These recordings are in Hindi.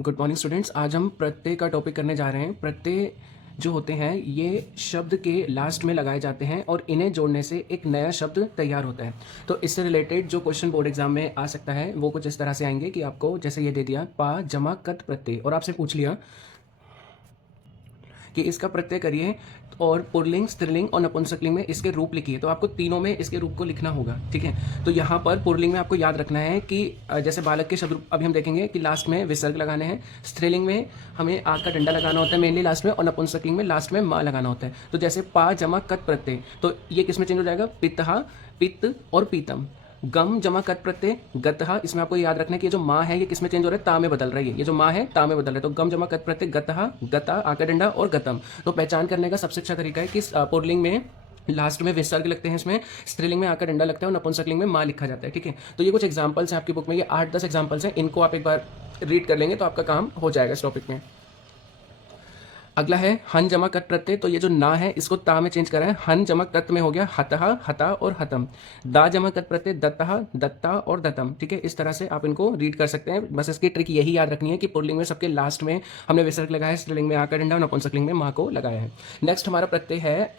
Good morning students. आज हम प्रत्यय का टॉपिक करने जा रहे हैं। प्रत्यय जो होते हैं ये शब्द के लास्ट में लगाए जाते हैं और इन्हें जोड़ने से एक नया शब्द तैयार होता है। तो इससे रिलेटेड जो क्वेश्चन बोर्ड एग्जाम में आ सकता है वो कुछ इस तरह से आएंगे कि आपको जैसे ये दे दिया पा जमा कत प्रत्यय और आपसे पूछ लिया कि इसका प्रत्यय करिए और पुल्लिंग, स्त्रीलिंग और नपुंसकलिंग में इसके रूप लिखिए। तो आपको तीनों में इसके रूप को लिखना होगा, ठीक है। तो यहाँ पर पुल्लिंग में आपको याद रखना है कि जैसे बालक के शब्द अभी हम देखेंगे कि लास्ट में विसर्ग लगाने हैं। स्त्रीलिंग में हमें आग का डंडा लगाना होता है मेनली लास्ट में, और नपुंसकलिंग में लास्ट में माँ लगाना होता है। तो जैसे पा जमा कत प्रत्यय, तो ये किस में चेंज हो जाएगा? पितहा, पित्त और पीतम। गम जमा कत प्रत्यय गतहा, इसमें आपको याद रखना है कि ये जो माँ है ये किस में चेंज हो रहा है? ता में बदल रही है। ये जो माँ है ता में बदल रहा है। तो गम जमा कत प्रत्यय गतहा, गता आका डंडा और गतम। तो पहचान करने का सबसे अच्छा तरीका है कि पुल्लिंग में लास्ट में विसर्ग लगते हैं, इसमें स्त्रीलिंग में आका डंडा लगता है और नपुंसकलिंग में माँ लिखा जाता है, ठीक है। तो ये कुछ एग्जाम्पल्स हैं आपकी बुक में, ये 8-10 एग्जाम्पल्स हैं। इनको आप एक बार रीड कर लेंगे तो आपका काम हो जाएगा इस टॉपिक में। अगला है हन जमा कत प्रत्यय। तो ये जो ना है इसको ता में चेंज करा है। हन जमा कत में हो गया हतहा, हता और हतम। दा जमा कत प्रत्यय दत्तहा, दत्ता और दत्तम, ठीक है। इस तरह से आप इनको रीड कर सकते हैं। बस इसकी ट्रिक यही याद रखनी है कि पुल्लिंग में सबके लास्ट में हमने विसर्ग लगाया है, स्त्रीलिंग में आका डंडा और नपुंसकलिंग में माँ को लगाया है। नेक्स्ट हमारा प्रत्यय है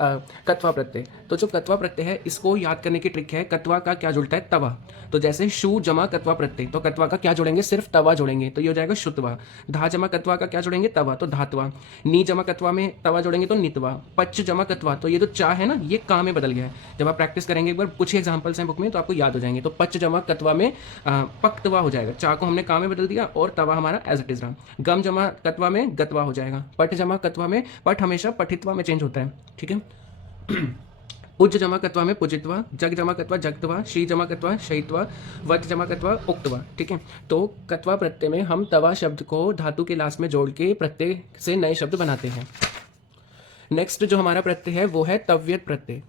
कत्वा प्रत्यय। तो जो कत्वा प्रत्यय है इसको याद करने की ट्रिक है, कत्वा का क्या जुड़ता है? तवा। तो जैसे शु जमा कत्वा प्रत्यय, तो कत्वा का क्या जोड़ेंगे? सिर्फ तवा जोड़ेंगे, तो ये हो जाएगा शुत्वा। धा जमा कत्वा का क्या जोड़ेंगे? तवा, तो धातवा। नी जमा कत्वा में तवा जोड़ेंगे तो नितवा। पच जमा कत्वा, तो ये जो चा है ना ये का में बदल गया है। जब आप प्रैक्टिस करेंगे एक बार, कुछ एग्जांपल्स हैं बुक में तो आपको याद हो जाएंगे। तो पच जमा कत्वा में पक्तवा हो जाएगा। चा को हमने का में बदल दिया और तवा हमारा एज इट इज रहा। गम जमा कत्वा में गतवा हो जाएगा। पट जमा कत्वा में पट हमेशा पठित्वा में चेंज होता है, ठीक है। पुज जमा कत्वा में पुजित्वा, जग जमा कत्वा जगतवा, शी जमा कत्वा शयित्वा, वच जमा कत्वा उक्तवा, ठीक है। तो कत्वा प्रत्यय में हम तवा शब्द को धातु के लास्ट में जोड़ के प्रत्यय से नए शब्द बनाते हैं। नेक्स्ट जो हमारा प्रत्यय है वो है तव्यत प्रत्यय।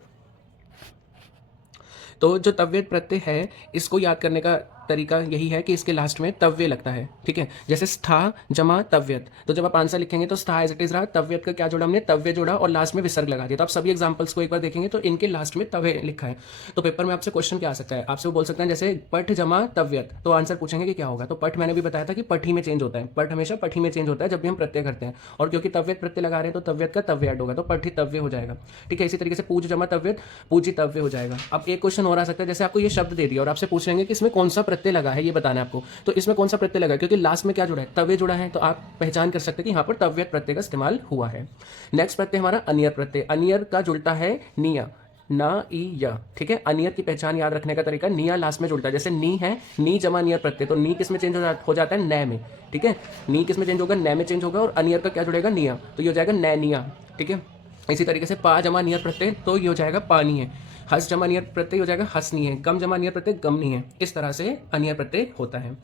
तो जो तव्यत प्रत्यय है इसको याद करने का तरीका यही है कि इसके लास्ट में तव्य लगता है, ठीक है। जैसे स्था जमा तव्यत, तो जब आप आंसर लिखेंगे तो स्था एज इट इज रहा, तव्यत का क्या जोड़ा हमने? तव्य जोड़ा और लास्ट में विसर्ग लगा दिया। तो आप सभी एग्जांपल्स को एक बार देखेंगे तो इनके लास्ट में तव्य लिखा है। तो पेपर में आपसे क्वेश्चन क्या आ सकता है? आपसे वो बोल सकते हैं जैसे पठ जमा तव्यत, तो आंसर पूछेंगे कि क्या होगा। तो पठ मैंने भी बताया था कि पठी में चेंज होता है। पठ हमेशा पठी में चेंज होता है जब भी हम प्रत्यय करते हैं, और क्योंकि तव्यत प्रत्यय लगा रहे हैं तो तव्यत का तव्य ऐड होगा, तो पठितव्य हो जाएगा, ठीक है। इसी तरीके से पूज जमा तव्यत पूजितव्य हो जाएगा। अब एक क्वेश्चन और आ सकता है, जैसे आपको ये शब्द दे दिया और आपसे पूछ लेंगे कि इसमें कौन सा प्रत्यय लगा है, ये बताना है आपको। तो इसमें कौन सा प्रत्यय लगा है? क्योंकि लास्ट में क्या जुड़ा है? तवे जुड़ा है, तो आप पहचान कर सकते हैं कि यहाँ पर तव्यत प्रत्यय का इस्तेमाल हुआ है। नेक्स्ट प्रत्यय हमारा अनियर प्रत्यय। अनियर का जुड़ता है निया, ना ई या, ठीक है। अनियर की पहचान याद रखने का तरीका, निया लास्ट में जुड़ता है। जैसे नी है, नी जमा नियर प्रत्यय, तो नी किस में चेंज हो जाता है? नय में, ठीक है। नी किस में चेंज होगा? नय में चेंज होगा, और अनियर का क्या जुड़ेगा? निया, तो ये हो जाएगा नैनिया, ठीक है। इसी तरीके से पा जमा नियर प्रत्यय, तो ये हो जाएगा पानी है। हस जमा नियर प्रत्यय हो जाएगा हसनी है। गम जमा नियर प्रत्यय गमनी है। इस तरह से अनियर प्रत्यय होता है।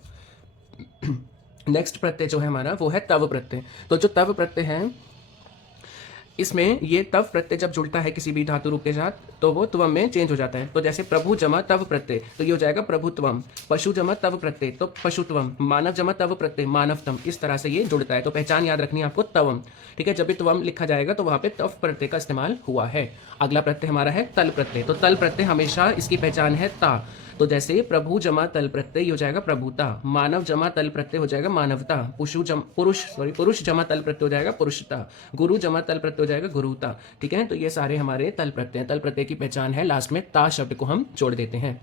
नेक्स्ट प्रत्यय जो है हमारा वो है तव प्रत्यय। तो जो तव प्रत्यय है इसमें ये तव प्रत्यय जब जुड़ता है किसी भी धातु रूप के साथ तो वो त्वम में चेंज हो जाता है। तो जैसे प्रभु जमा तव प्रत्यय, तो ये हो जाएगा प्रभुत्वम। पशु जमा तव प्रत्यय, तो पशुत्वम। मानव जमा तव प्रत्यय, मानवतम। इस तरह से ये जुड़ता है। तो पहचान याद रखनी है आपको, तवम, ठीक है। जब भी त्वम लिखा जाएगा तो वहां पे तव प्रत्यय का इस्तेमाल हुआ है। अगला प्रत्यय हमारा है तल प्रत्यय। तो तल प्रत्यय हमेशा इसकी पहचान है ता। तो जैसे प्रभु जमा तल प्रत्यय हो जाएगा प्रभुता। मानव जमा तल प्रत्यय हो जाएगा मानवता। पुरुष जमा तल प्रत्यय हो जाएगा पुरुषता। गुरु जमा तल प्रत्यय हो जाएगा गुरुता, ठीक है। तो ये सारे हमारे तल प्रत्यय। तल प्रत्यय की पहचान है लास्ट में ता शब्द को हम जोड़ देते हैं।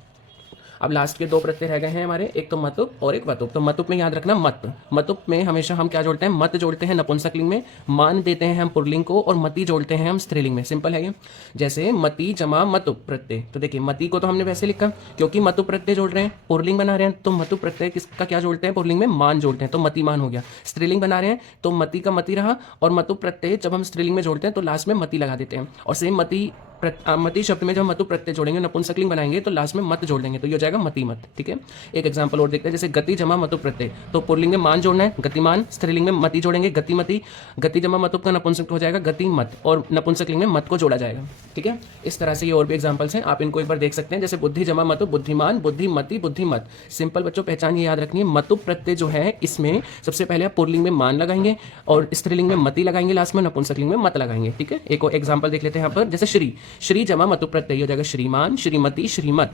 अब लास्ट के दो प्रत्यय रह गए हैं हमारे, एक तो मतुप और एक वतुप। तो मतुप में याद रखना मत। मतुप में हमेशा हम क्या जोड़ते हैं? मत जोड़ते हैं नपुंसकलिंग में, मान देते हैं हम पुल्लिंग को, और मति जोड़ते हैं हम स्त्रीलिंग में। सिंपल है ये। जैसे मति जमा मतुप प्रत्यय, तो देखिए मति को तो हमने वैसे लिखा क्योंकि मतुप प्रत्यय जोड़ रहे हैं, पुल्लिंग बना रहे हैं, तो मतुप प्रत्यय किसका क्या जोड़ते हैं? पुल्लिंग में मान जोड़ते हैं, तो मतिमान हो गया। स्त्रीलिंग बना रहे हैं तो मति का मति रहा, और मतुप प्रत्यय जब हम स्त्रीलिंग में जोड़ते हैं तो लास्ट में मति लगा देते हैं। और सेम मति शब्द में जब मतु प्रत्यय जोड़ेंगे, नपुंसकलिंग बनाएंगे तो लास्ट में मत जोड़ देंगे, तो ये हो जाएगा मति मत, ठीक है। एक एग्जांपल और देखते हैं, जैसे गति जमा मतु प्रत्यय। तो पुल्लिंग में मान जोड़ना है, गतिमान। स्त्रीलिंग में मति जोड़ेंगे, गतिमति। गति जमा मतुप का नपुंसक हो जाएगा गति मत, और नपुंसकलिंग में मत को जोड़ा जाएगा, ठीक है। इस तरह से ये और भी एग्जाम्पल्स हैं, आप इनको एक बार देख सकते हैं। जैसे बुद्धि जमा मतु बुद्धिमान, बुद्धिमति, बुद्धिमत। सिंपल बच्चों पहचान ये याद रखनी है, मतु प्रत्यय जो है इसमें सबसे पहले आप पुल्लिंग में मान लगाएंगे और स्त्रीलिंग में मति लगाएंगे, लास्ट में नपुंसकलिंग में मत लगाएंगे, ठीक है। एक और एग्जाम्पल देख लेते हैं यहाँ पर, जैसे श्री जमा मतु प्रत्यय हो जाएगा श्रीमान, श्रीमती, श्रीमत।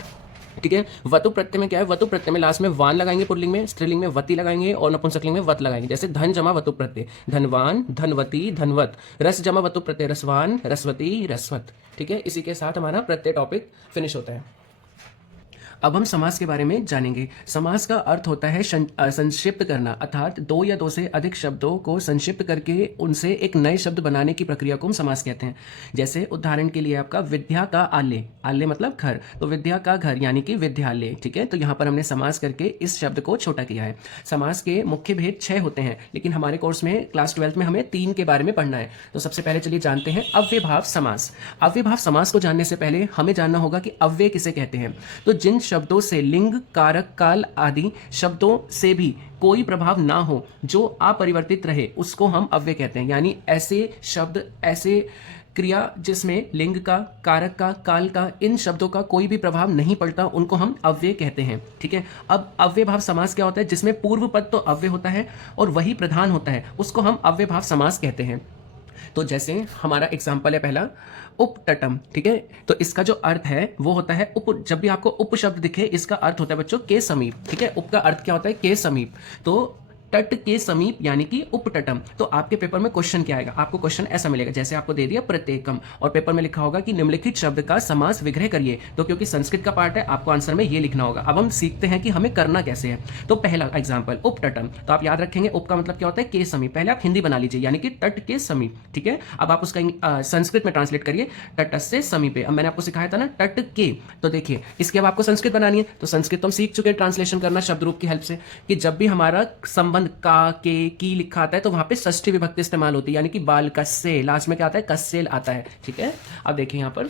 ठीक है। वतु प्रत्यय में क्या है, वतु प्रत्यय में लास्ट में वान लगाएंगे पुल्लिंग में, स्त्रीलिंग में वती लगाएंगे और नपुंसकलिंग में वत लगाएंगे। जैसे धन जमा वतु प्रत्यय, धनवान, धनवती, धनवत। रस जमा वतु प्रत्यय, रसवान, रसवती, रसवत। ठीक है, इसी के साथ हमारा प्रत्यय टॉपिक फिनिश होता है। अब हम समास के बारे में जानेंगे। समास का अर्थ होता है संक्षिप्त करना, अर्थात दो या दो से अधिक शब्दों को संक्षिप्त करके उनसे एक नए शब्द बनाने की प्रक्रिया को हम समास कहते हैं। जैसे उदाहरण के लिए आपका विद्या का आल्य, आल्य मतलब घर, तो विद्या का घर यानी कि विद्यालय। ठीक है, तो यहाँ पर हमने समास करके इस शब्द को छोटा किया है। समास के मुख्य भेद 6 होते हैं, लेकिन हमारे कोर्स में क्लास 12 में हमें 3 के बारे में पढ़ना है। तो सबसे पहले चलिए जानते हैं अव्ययभाव समास। अव्ययभाव समास को जानने से पहले हमें जानना होगा कि अव्यय किसे कहते हैं। तो जिन शब्दों से लिंग, कारक, काल आदि शब्दों से भी कोई प्रभाव ना हो, जो अपरिवर्तित रहे, उसको हम अव्यय कहते हैं। यानी ऐसे शब्द, ऐसे क्रिया जिसमें लिंग का, कारक का, काल का, इन शब्दों का कोई भी प्रभाव नहीं पड़ता, उनको हम अव्यय कहते हैं। ठीक है, अब अव्ययभाव समास क्या होता है, जिसमें पूर्व पद तो अव्यय होता है और वही प्रधान होता है, उसको हम अव्ययभाव समास कहते हैं। तो जैसे हमारा एग्जाम्पल है पहला उपटटम। ठीक है, तो इसका जो अर्थ है वो होता है उप। जब भी आपको उप शब्द दिखे, इसका अर्थ होता है बच्चों के समीप। ठीक है, उप का अर्थ क्या होता है, के समीप। तो तट के समीप यानी कि उपटटम। तो आपके पेपर में क्वेश्चन क्या आएगा, आपको क्वेश्चन ऐसा मिलेगा, जैसे आपको दे दिया प्रत्येकम और पेपर में लिखा होगा कि निम्नलिखित शब्द का समास विग्रह करिए। तो क्योंकि संस्कृत का पार्ट है, आपको आंसर में ये लिखना होगा। अब हम सीखते हैं कि हमें करना कैसे है। तो पहला एग्जाम्पल उपटटम, तो आप याद रखेंगे उप का मतलब क्या होता है, के समीप। पहले आप हिंदी बना लीजिए, यानी कि तट के समीप। ठीक है, अब आप उसका संस्कृत में ट्रांसलेट करिए, तटस्य समीपे। अब मैंने आपको सिखाया था ना तट के, तो देखिए इसके अब आपको संस्कृत बनानी है। तो संस्कृत तो हम सीख चुके हैं ट्रांसलेशन करना शब्द रूप की हेल्प से, कि जब भी हमारा संबंध का, के, की लिखा आता है तो वहां पे षष्ठी विभक्ति इस्तेमाल होती है, यानी कि बाल कस्य, लास्ट में क्या आता है, कस्य आता है। ठीक है, अब देखिए यहाँ पर,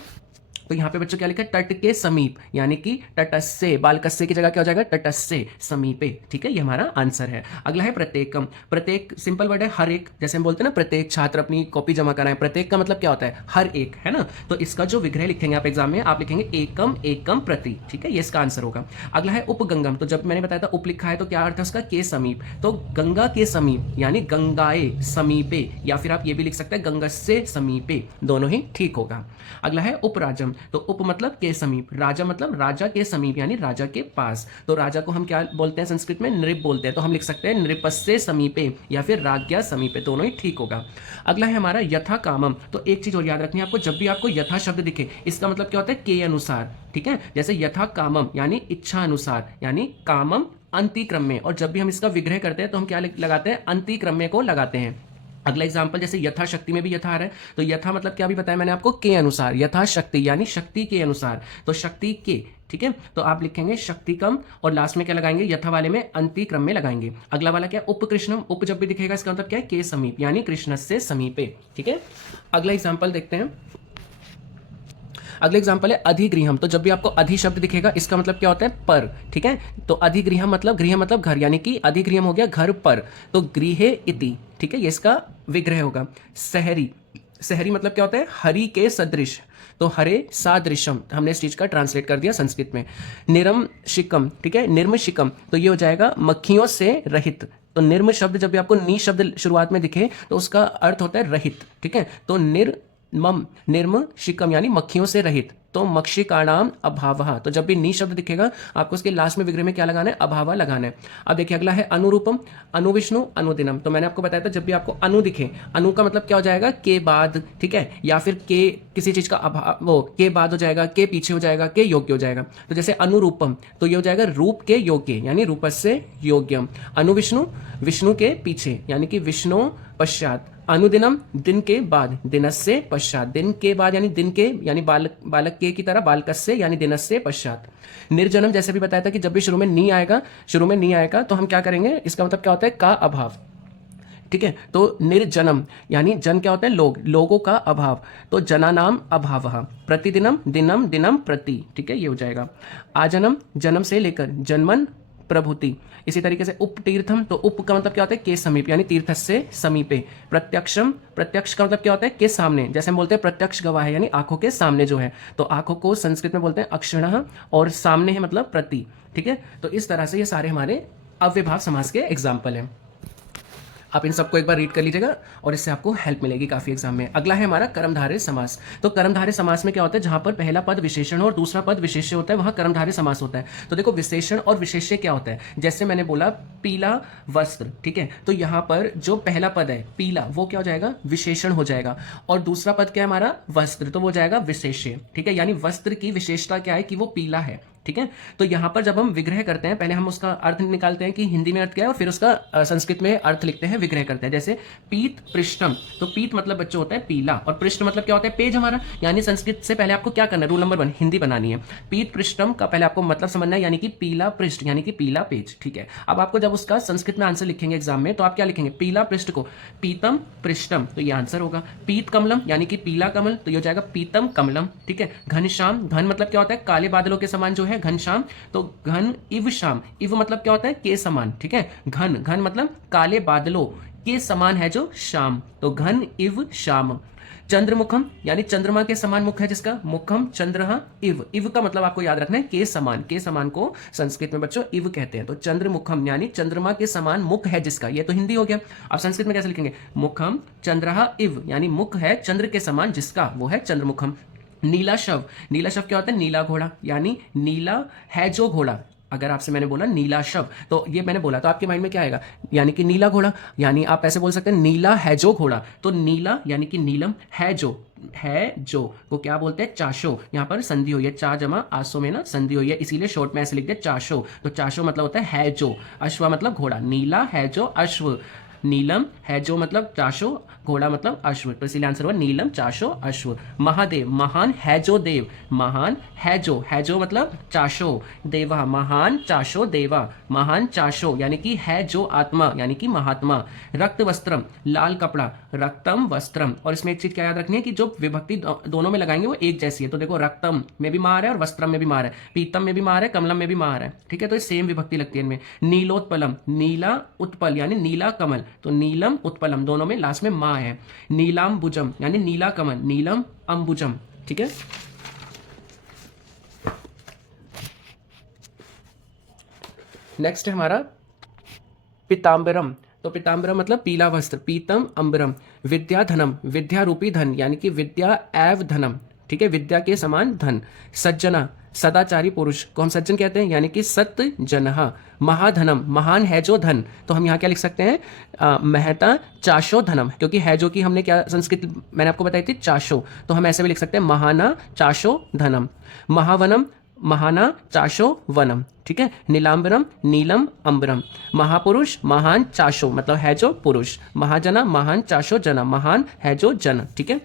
तो यहाँ पे बच्चों क्या लिखा है, तट के समीप, यानी कि तटस्य, बाल कस्य की जगह क्या हो जाएगा, तटस्य समीपे। ठीक है, ये हमारा आंसर है। अगला है प्रत्येकम। प्रत्येक सिंपल वर्ड है, हर एक। जैसे हम बोलते हैं ना, प्रत्येक छात्र अपनी कॉपी जमा कराएं, प्रत्येक का मतलब क्या होता है, हर एक, है ना। तो इसका जो विग्रह लिखेंगे आप एग्जाम में, आप लिखेंगे एकम, एकम प्रति। ठीक है, ये इसका आंसर होगा। अगला है उपगंगम। तो जब मैंने बताया था उप लिखा है तो क्या अर्थ है उसका, के समीप। तो गंगा के समीप यानी गंगाए समीपे, या फिर आप ये भी लिख सकते हैं गंगस्य समीपे, दोनों ही ठीक होगा। अगला है उपराजम। तो उप मतलब के समीप, राजा मतलब राजा के समीप यानी राजा के पास। तो राजा को हम क्या बोलते हैं संस्कृत में, नृप बोलते हैं। तो हम लिख सकते हैं नृपस्य समीपे या फिर राज्ञा समीपे, दोनों ही ठीक होगा। अगला है हमारा यथा कामम। तो एक चीज और याद रखनी है आपको, जब भी आपको यथा शब्द दिखे, इसका मतलब क्या होता है, के अनुसार। ठीक है, जैसे यथा कामम यानी इच्छा अनुसार, यानी कामम अंतिक्रम में। और जब भी हम इसका विग्रह करते हैं तो हम क्या लगाते हैं, अंतिक्रम में को लगाते हैं। अगला एग्जाम्पल जैसे यथाशक्ति में भी यथा आ रहा है, तो यथा मतलब क्या भी बताया मैंने आपको, के अनुसार। यथाशक्ति यानी शक्ति के अनुसार, तो शक्ति के। ठीक है, तो आप लिखेंगे शक्तिकम और लास्ट में क्या लगाएंगे, यथा वाले में अंतिक्रम में लगाएंगे। अगला वाला क्या, उपकृष्णम। उप जब भी दिखेगा इसका मतलब क्या है, के समीप यानी कृष्ण से समीपे। ठीक है, अगला एग्जाम्पल देखते हैं। अगला एग्जाम्पल है अधिगृहम। तो जब भी आपको अधि शब्द दिखेगा, इसका मतलब क्या होता है, पर। ठीक है, तो अधिगृहम मतलब, गृह मतलब घर, यानी कि अधिगृहम हो गया घर पर, तो गृहे इति। ठीक है, ये इसका विग्रह होगा। सहरी, सहरी मतलब क्या होता है, हरि के सदृश, तो हरे सादृशम, हमने इस चीज का ट्रांसलेट कर दिया संस्कृत में। निर्म शिकम, ठीक है, निर्म शिकम, तो ये हो जाएगा मक्खियों से रहित। तो निर्म शब्द जब भी आपको नी शब्द शुरुआत में दिखे तो उसका अर्थ होता है रहित। ठीक है, तो निर्मम, निर्म शिकम यानी मक्खियों से रहित, तो मक्षिकाणाम अभावः। तो जब भी नी शब्द दिखेगा आपको उसके लास्ट में विग्रह में क्या लगाना है, अभावा लगाना है। अब देखिए अगला है अनुरूपम। अनुविष्णु अनुदिनम। तो मैंने आपको बताया था जब भी आपको अनु दिखे, अनु का मतलब क्या हो जाएगा, के बाद। ठीक है, या फिर के किसी चीज का अभाव, वो के बाद हो जाएगा, के पीछे हो जाएगा, के योग्य हो जाएगा। तो जैसे अनुरूपम, तो ये हो जाएगा रूप के योग्य यानी रूपस्य योग्यम। अनुविष्णु, विष्णु के पीछे यानी कि विष्णु पश्चात। अनुदिनम, दिन के बाद, दिनस्य पश्चात, दिन के बाद यानी दिन के, यानी बालक के की तरह, बालकस्य यानी दिनस्य पश्चात। निर्जनम, जैसे भी बताया था कि जब भी शुरू में नी आएगा तो हम क्या करेंगे, इसका मतलब क्या होता है, का अभाव। ठीक है, तो निर्जनम यानी जन क्या होता है, लोग, लोगों का अभाव, तो जनानाम अभावः। प्रतिदिनम, दिनम, दिनम प्रति। ठीक है, ये हो जाएगा। आजनम, जन्म से लेकर, जन्मन प्रभुति। इसी तरीके से उपतीर्थम, तो उप का मतलब क्या होता है, के समीप यानी तीर्थ से समीपे। प्रत्यक्षम, प्रत्यक्ष का मतलब क्या होता है, के सामने। जैसे हम बोलते हैं प्रत्यक्ष गवाह है यानी आंखों के सामने जो है, तो आंखों को संस्कृत में बोलते हैं अक्षिणः, और सामने है मतलब प्रति। ठीक है, तो इस तरह से ये सारे हमारे अव्ययभाव समास के एग्जाम्पल हैं। आप इन सबको एक बार रीड कर लीजिएगा और इससे आपको हेल्प मिलेगी काफी एग्जाम में। अगला है हमारा कर्मधारय समास। तो कर्मधारय समास में क्या होता है, जहां पर पहला पद विशेषण और दूसरा पद विशेष्य होता है वहां कर्मधारय समास होता है। तो देखो विशेषण और विशेष्य क्या होता है, जैसे मैंने बोला पीला वस्त्र, ठीक है, तो यहां पर जो पहला पद है पीला वो क्या हो जाएगा, विशेषण हो जाएगा, और दूसरा पद क्या है हमारा वस्त्र, तो वो जाएगा विशेष्य, ठीक है। यानी वस्त्र की विशेषता क्या है कि वो पीला है, ठीक है। तो यहां पर जब हम विग्रह करते हैं पहले हम उसका अर्थ निकालते हैं कि हिंदी में अर्थ क्या है और फिर उसका संस्कृत में अर्थ लिखते हैं, विग्रह करते हैं। जैसे पीत पृष्ठम, तो पीत मतलब बच्चों होता है पीला और पृष्ठ मतलब क्या होता है, पेज हमारा। यानी संस्कृत से पहले आपको क्या करना है, रूल नंबर 1 हिंदी बनानी है। पीत पृष्ठम का पहले आपको मतलब समझना है, यानी कि पीला पृष्ठ यानी कि पीला पेज, ठीक है। अब आपको जब उसका संस्कृत में आंसर लिखेंगे एग्जाम में तो आप क्या लिखेंगे, पीला पृष्ठ को पीतम पृष्ठम, तो ये आंसर होगा। पीत कमलम यानी कि पीला कमल, तो ये हो जाएगा पीतम कमलम, ठीक है। घनश्याम, घन मतलब क्या होता है, काले बादलों के समान जो है घनश्याम, तो घन इव श्याम, इव मतलब क्या होता है, के समान, ठीक है। घन, घन मतलब काले बादलों के समान है जो श्याम, तो घन इव श्याम। चंद्रमुखम यानी चंद्रमा के समान मुख है जिसका, मुखम चंद्र इव, इव का मतलब आपको याद रखना है के समान, के समान को संस्कृत में बच्चों इव कहते हैं। तो चंद्रमुखम यानी चंद्रमा के समान मुख है जिसका, ये तो हिंदी हो गया। अब संस्कृत में कैसे लिखेंगे, मुखम चंद्र इव यानी मुख है चंद्र के समान जिसका, वो है चंद्रमुखम। नीला शव, नीला शव क्या होता है, नीला घोड़ा, यानी नीला है जो घोड़ा। अगर आपसे मैंने बोला नीला शव, तो ये मैंने बोला तो आपके माइंड में क्या आएगा, यानी कि नीला घोड़ा, यानी आप ऐसे बोल सकते हैं नीला है जो घोड़ा, तो नीला यानी कि नीलम, है जो को क्या बोलते हैं, चाशो। यहाँ पर संधि हुई है, चा जमा आसो में ना संधि हुई है, इसीलिए शॉर्ट में ऐसे लिखते हैं चाशो। तो चाशो मतलब होता है जो, अश्व मतलब घोड़ा, नीला है जो अश्व, नीलम है जो मतलब चाशो, घोड़ा मतलब अश्व, तो इसीलिए आंसर हुआ नीलम चाशो अश्व। महादेव, महान है जो देव, महान है जो मतलब चाशो, देवा महान चाशो देवा, महान चाशो यानी कि है जो आत्मा यानी कि महात्मा। रक्त वस्त्रम, लाल कपड़ा, रक्तम वस्त्रम, और इसमें एक चीज क्या याद रखनी है कि जो विभक्ति दोनों में लगाएंगे वो एक जैसी है। तो देखो रक्तम में भी मार है और वस्त्रम में भी मार है, पीतम में भी मार है, कमलम में भी मार है, ठीक है, तो सेम विभक्ति लगती है इनमें। नीलोत्पलम, नीला उत्पल यानी नीला कमल, तो नीलम उत्पलम दोनों में लास्ट में मां है। नीलाम्बुजम यानी नीला कमल, नीलम अंबुजम, ठीक है। नेक्स्ट है हमारा पीताम्बरम, तो पीताम्बरम मतलब पीला वस्त्र, पीतम अंबरम। विद्याधनम, विद्या रूपी धन यानी कि विद्या एव धनम, ठीक है, विद्या के समान धन। सज्जना, सदाचारी पुरुष को हम सज्जन कहते हैं, यानी कि सत्य जनहा। महाधनम, महान है जो धन, तो हम यहाँ क्या लिख सकते हैं, महता चाशो धनम, क्योंकि है जो कि हमने क्या संस्कृत मैंने आपको बताई थी चाशो, तो हम ऐसे भी लिख सकते हैं महाना चाशो धनम। महावनम, महाना चाशो वनम, ठीक है। नीलांबरम, नीलम अंबरम। महापुरुष, महान चाशो मतलब है जो पुरुष। महाजना, महान चाशो जना, महान है जो जन, ठीक है।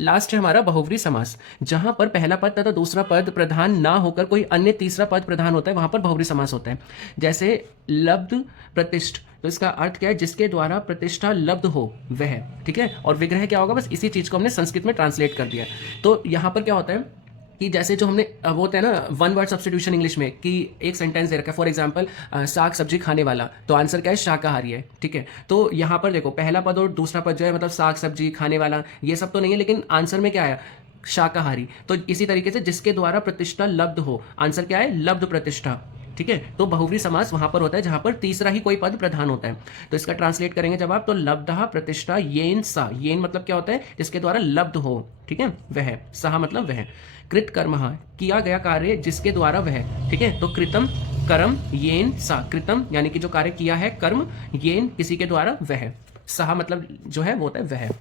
लास्ट है हमारा बहुव्रीहि समास, जहां पर पहला पद तथा दूसरा पद प्रधान ना होकर कोई अन्य तीसरा पद प्रधान होता है, वहां पर बहुव्रीहि समास होता है। जैसे लब्ध प्रतिष्ठ, तो इसका अर्थ क्या है, जिसके द्वारा प्रतिष्ठा लब्ध हो वह, ठीक है। और विग्रह क्या होगा, बस इसी चीज को हमने संस्कृत में ट्रांसलेट कर दिया। तो यहाँ पर क्या होता है कि जैसे जो हमने वो होता है ना वन वर्ड सब्स्टिट्यूशन इंग्लिश में, कि एक सेंटेंस दे रखा है, फॉर एग्जांपल साग सब्जी खाने वाला, तो आंसर क्या है, शाकाहारी है, ठीक है। तो यहाँ पर देखो पहला पद और दूसरा पद जो है मतलब साग सब्जी खाने वाला ये सब तो नहीं है, लेकिन आंसर में क्या आया, शाकाहारी। तो इसी तरीके से जिसके द्वारा प्रतिष्ठा लब्ध हो, आंसर क्या है, लब्ध प्रतिष्ठा, ठीक है। तो बहुव्रीहि समास वहां पर होता है जहां पर तीसरा ही कोई पद प्रधान होता है। तो इसका ट्रांसलेट करेंगे जब आप, तो लब्धः प्रतिष्ठा येन सा, येन मतलब क्या होता है, जिसके द्वारा लब्ध हो, ठीक है, वह। सहा मतलब वह। कृत कर्मः, किया गया कार्य जिसके द्वारा वह, ठीक है। तो कृतम कर्म येन सा, कृतम यानी कि जो कार्य किया है, कर्म येन किसी के द्वारा वह, सहा मतलब जो है वो होता है वह।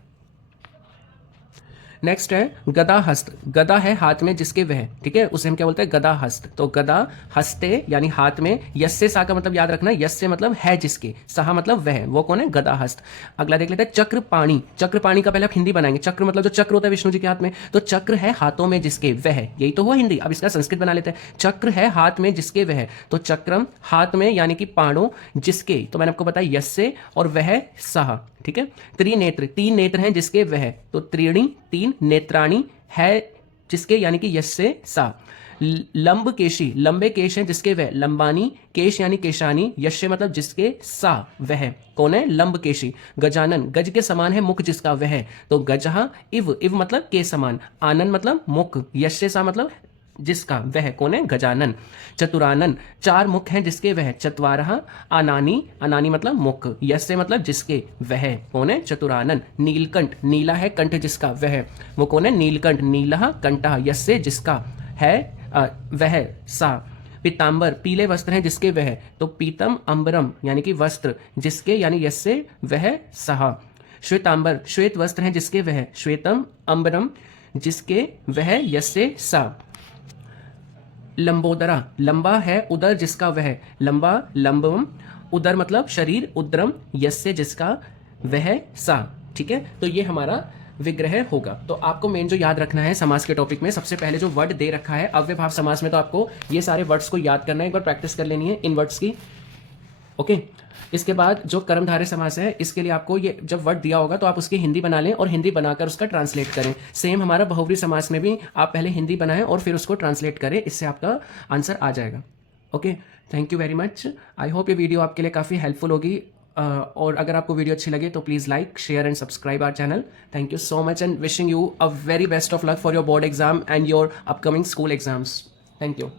नेक्स्ट है गदा हस्त, गदा है हाथ में जिसके वह, ठीक है, उसे हम क्या बोलते हैं, गदा हस्त। तो गदा हस्ते यानी हाथ में, यस्से सा का मतलब याद रखना, यस्से मतलब है जिसके, सहा मतलब वह, वो कौन है, गदा हस्त। अगला देख लेते हैं चक्रपाणी, चक्रपाणी का पहले आप हिंदी बनाएंगे, चक्र मतलब जो चक्र होता है विष्णु जी के हाथ में, तो चक्र है हाथों में जिसके वह, यही तो हुआ हिंदी। अब इसका संस्कृत बना लेते हैं, चक्र है हाथ में जिसके वह, तो चक्रम हाथ में यानी कि पाणो जिसके, तो मैंने आपको बताया यस्से और वह सहा, ठीक है। त्रिनेत्र, तीन नेत्र हैं जिसके वह, तो त्रीणी तीन, नेत्राणी है जिसके यानी कि यस्से सा। लंब केशी, लंबे केश हैं जिसके वह, लंबानी केश यानी केशानी, यश्य मतलब जिसके, सा वह कौन है, लंब केशी। गजानन, गज के समान है मुख जिसका वह, तो गजहा इव, इव मतलब के समान। आनन मतलब मुख, यश्य सा मतलब जिसका वह कौन है? गजानन। चतुरानन, चार मुख हैं जिसके वह। चत्वारः आनानी, आनानी मतलब मुख, यस्य मतलब जिसके, वह कौन है? चतुरानन। नीलकंठ, नीला है कंठ जिसका, वह वो कौन है? नीलकंठ। नीलः कंठः, यस्य जिसका है वह, सा। पीतांबर, पीले वस्त्र हैं जिसके वह, तो पीतम अंबरम यानी कि वस्त्र, जिसके यानी यस्य वह, सहा। श्वेतांबर, श्वेत वस्त्र हैं जिसके वह। श्वेतम अंबरम, जिसके वह, यस्य सा। लंबोदरा, लंबा है उदर जिसका वह। लंबा, लंबम, उदर मतलब शरीर, उद्रम, यस्य जिसका, वह, सा। ठीक है, तो ये हमारा विग्रह होगा। तो आपको मेन जो याद रखना है समास के टॉपिक में, सबसे पहले जो वर्ड दे रखा है अव्ययभाव समास में, तो आपको ये सारे वर्ड्स को याद करना है, एक बार प्रैक्टिस कर लेनी है इन वर्ड्स की। ओके, इसके बाद जो कर्मधारय समास है, इसके लिए आपको ये जब वर्ड दिया होगा तो आप उसकी हिंदी बना लें और हिंदी बनाकर उसका ट्रांसलेट करें। सेम हमारा बहुव्रीहि समास में भी आप पहले हिंदी बनाएं और फिर उसको ट्रांसलेट करें, इससे आपका आंसर आ जाएगा। Okay, thank you very much. I hope ये वीडियो आपके लिए काफ़ी हेल्पफुल होगी, और अगर आपको वीडियो अच्छी लगे तो please like, share and subscribe our channel. Thank you so much and wishing you a very best of luck for your board exam and your upcoming school exams. Thank you.